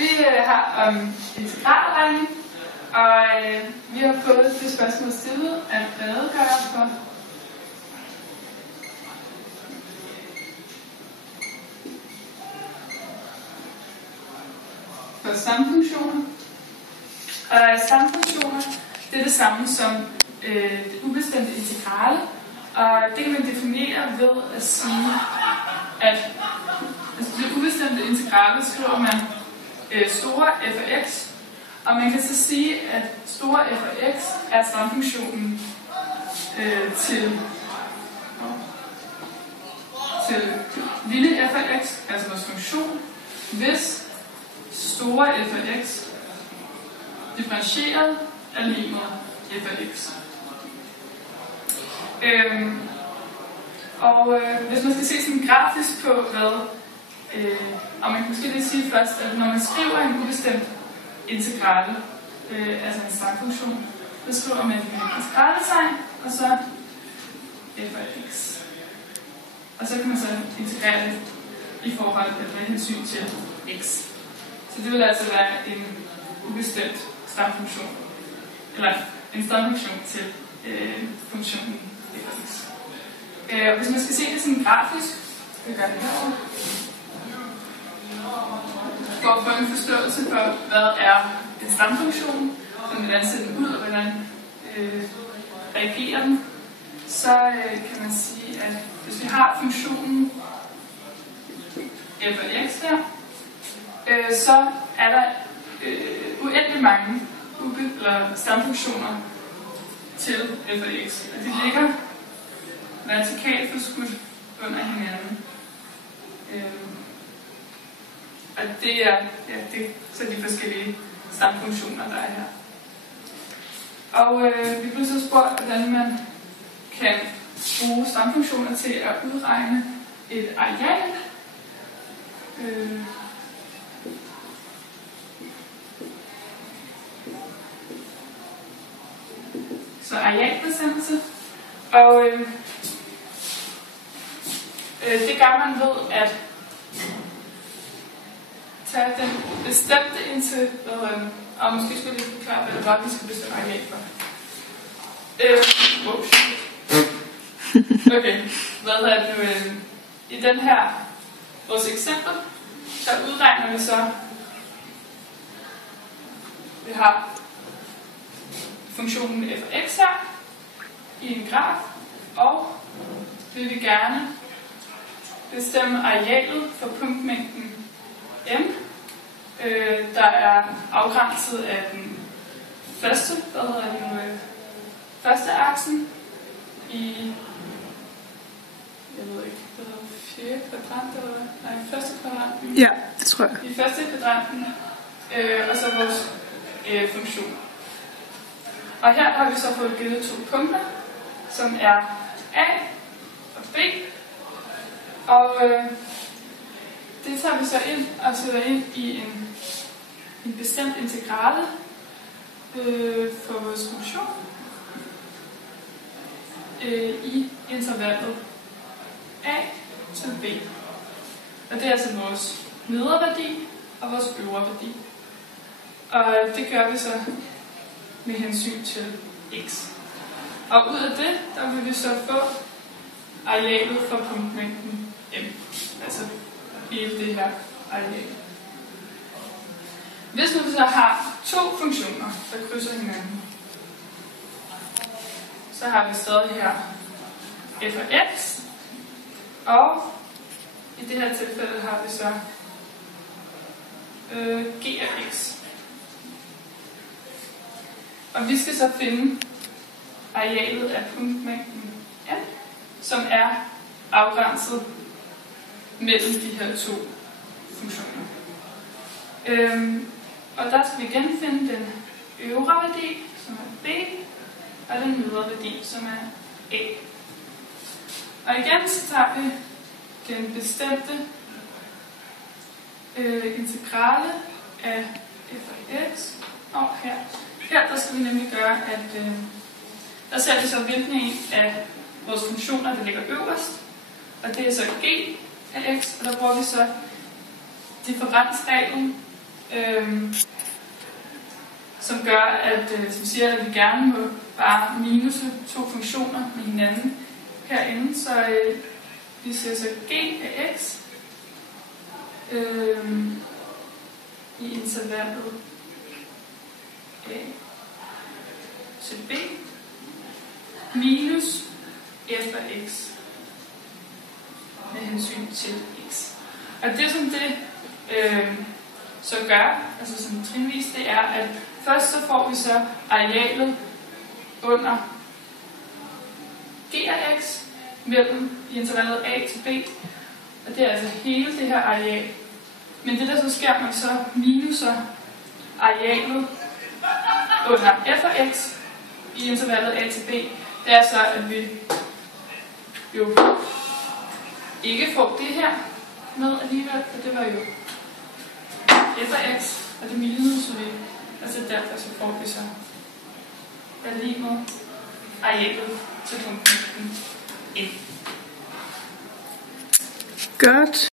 Vi har om integralregning, og vi har fået det spørgsmål stillet at redegøre for stamfunktioner. Og stamfunktioner, det er det samme som det ubestemte integrale, og det kan man definere ved at sige, at det ubestemte integrale skriver man store f af x, og man kan så sige, at store f af x er stamfunktionen til lille f af x, altså vores funktion, hvis store f af x differentieret er lig med f af x. Hvis man skal se sådan grafisk på hvad, og man kan måske lige sige først, at når man skriver en ubestemt integrale, altså en stamfunktion, så skriver man en integraletegn, og så f af x. Og så kan man så integrere det i forhold med hensyn til x. Så det vil altså være en ubestemt stamfunktion, eller en stamfunktion til funktionen f af x. Hvis man skal se det sådan grafisk, vi gør det herovre, for at få en forståelse for, hvad er en stamfunktion, hvordan ser den ud, og hvordan reagerer den, så kan man sige, at hvis vi har funktionen f af x her, så er der uendelig mange stamfunktioner til f af x, og de ligger vertikalt forskudt under hinanden. Og det er så de forskellige stamfunktioner, der er her. Og vi blev så spurgt, hvordan man kan bruge stamfunktioner til at udregne et areal. Så arealbestemmelse. Og det gør man ved at tage den bestemte integral, og måske skulle jeg forklare, hvad det var, vi skal bestemme areal for. Okay, hvad er det nu? I den her, vores eksempel, der udregner vi så, vi har funktionen f af x her, i en graf, og vi vil gerne bestemme arealet for punktmængden m, der er afgrænset af den første, første aksen i, jeg ved ikke, hvad hedder 4 kvadrant, eller nej, første kvadranten. Ja, det tror jeg. I første kvadranten, og så vores funktion. Og her har vi så fået givet 2 punkter, som er A og B. Og det tager vi så ind og sætter ind i en bestemt integrale for vores funktion i intervallet A til B. Og det er altså vores nedre værdi og vores øvre værdi. Og det gør vi så med hensyn til x. Og ud af det, der vil vi så få arealet for punktmængden m. Altså hele det her areal. Hvis nu vi så har 2 funktioner, der krydser hinanden, så har vi stadig her f af x, og i det her tilfælde har vi så g af x. Og vi skal så finde arealet af punktmængden m, som er afgrænset mellem de her 2 funktioner. Og der skal vi igen finde den øvre værdi, som er b, og den nedre værdi, som er a. Og igen så tager vi den bestemte integrale af f af x, og her der skal vi nemlig gøre, at der ser vi så hvilken en af vores funktioner, der ligger øverst, og det er så g af x, og der bruger vi så differensreglen som gør, at som siger, at vi gerne må bare minuse to funktioner med hinanden herinde. Så vi siger så g af x i intervallet a til b minus f af x med hensyn til x. Og det som det så gør, altså som trinvis, det er, at først så får vi så arealet under g af x mellem i intervallet a til b, og det er altså hele det her areal. Men det der så sker, man så minuser arealet under f af x i intervallet a til b, det er så, at vi jo ikke får det her med alligevel, og det var jo f af x, og det minuser vi, altså derfor så får vi så er lige med arealet til punkten N. Godt.